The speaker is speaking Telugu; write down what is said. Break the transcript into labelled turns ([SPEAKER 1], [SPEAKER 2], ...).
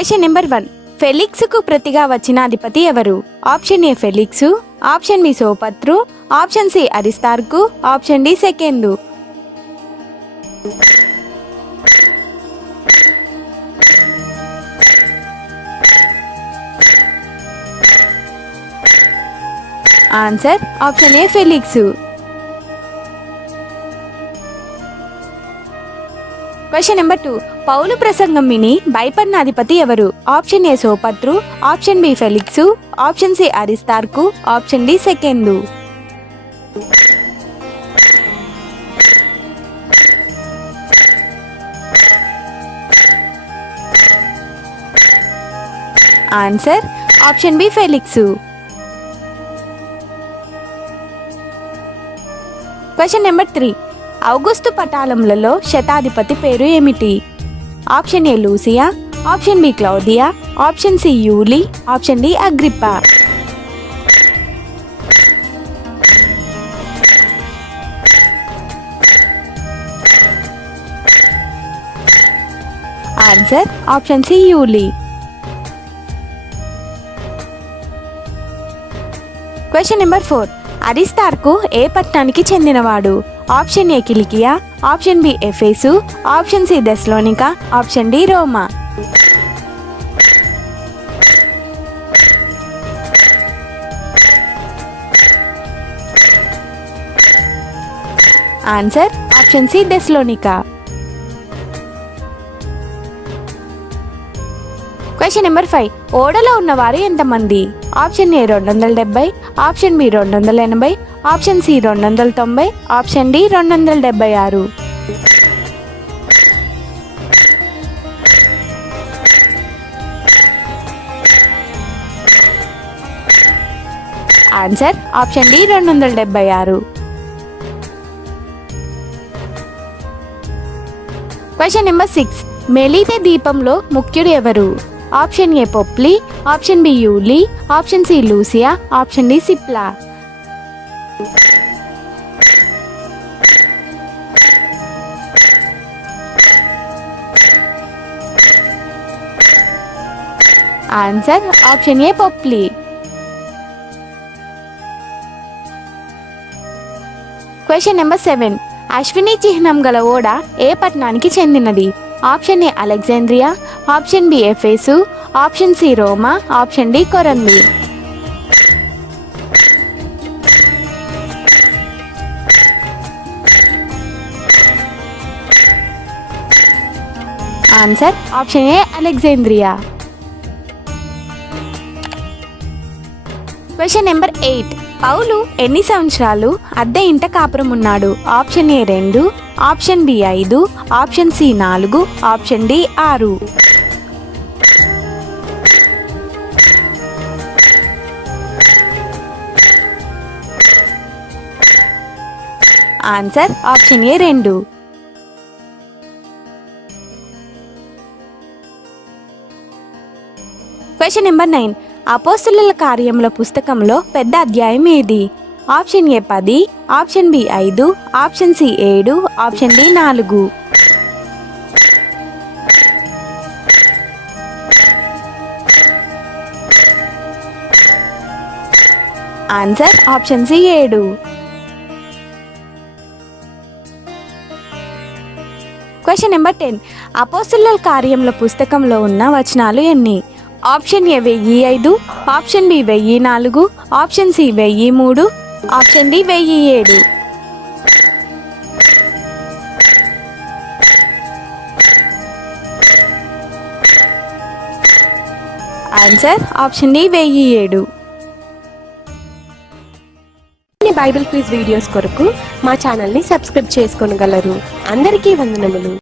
[SPEAKER 1] Question number one. ఫెలిక్స్కు ప్రతిగా వచ్చిన అధిపతి ఎవరు? Option A Felix option B సోపత్రు option C అరిస్తార్కు option D సెకెందు. Answer option A Felix. Question number two. పౌలు ప్రసంగం విని భయపడిన అధిపతి ఎవరు? Option A సోపత్రు option B Felix option C అరిస్తార్కు option D సెకెందు. Answer option B Felix. Question number three. ఔగుస్తు పటాలములలో శతాధిపతి పేరు ఏమిటి? ఆప్షన్ ఏ లూసియా ఆప్షన్ బి క్లౌదియా option C యూలి option D Agrippa. Answer option C యూలి question number four అరిస్తార్కు ఏ పట్టణానికి చెందినవాడు? ఆప్షన్ ఏ కిలికియా ఆప్షన్ బి ఎఫేసు ఆప్షన్ సి దెస్లోనిక ఆప్షన్ డి రోమా. ఆన్సర్ ఆప్షన్ సి దెస్లోనికా క్వశ్చన్ నెంబర్ ఫైవ్. ఓడలో ఉన్నవారు ఎంతమంది? ఆప్షన్ ఏ రెండు వందల డెబ్బై ఆప్షన్ బి రెండు వందల ఎనభై ఆప్షన్ సి రెండు వందల తొంభై ఆప్షన్ డి రెండు వందల డెబ్బై ఆరు. ఆన్సర్ ఆప్షన్ డి రెండు వందల డెబ్బై ఆరు. క్వశ్చన్ నెంబర్ సిక్స్ మెలితే దీపంలో ముఖ్యుడు ఎవరు? ఆప్షన్ ఏ పొప్లి ఆప్షన్ బి యూలి option C Lucia option D సిప్లా. Answer option A పొప్లి. Question number seven. Ashwini చిహ్నం గల ఓడ ఏ పట్టణానికి చెందినది? Option A Alexandria option B ఎఫేసు option C రోమా option D కొరంబి. Answer option A Alexandria. Question number eight. పౌలు ఎన్ని సంవత్సరాలు అద్దె ఇంట కాపురం ఉన్నాడు? ఆప్షన్ ఏ రెండు ఆప్షన్ బి ఐదు ఆప్షన్ సి నాలుగు ఆప్షన్ డి ఆరు. ఆన్సర్ ఆప్షన్ ఏ రెండు. Question number nine. అపోస్తుల కార్యముల పుస్తకంలో పెద్ద అధ్యాయం ఏది? ఆప్షన్ ఏ పది ఆప్షన్ బి ఐదు ఆప్షన్ సి ఏడు ఆప్షన్ డి నాలుగు. ఆన్సర్ ఆప్షన్ సి ఏడు. Question number ten. అపోస్తుల కార్యముల పుస్తకంలో ఉన్న వచనాలు ఎన్ని? ఆప్షన్ ఏ వెయ్యి ఐదు ఆప్షన్ బి వెయ్యి నాలుగు ఆప్షన్ సి వెయ్యి మూడు ఆప్షన్ డి వెయ్యి ఏడు. ఆన్సర్ ఆప్షన్ డి వెయ్యి ఏడు.
[SPEAKER 2] బైబిల్ క్విజ్ వీడియోస్ కొరకు మా ఛానల్ని సబ్స్క్రైబ్ చేసుకోగలరు అందరికీ వందనములు.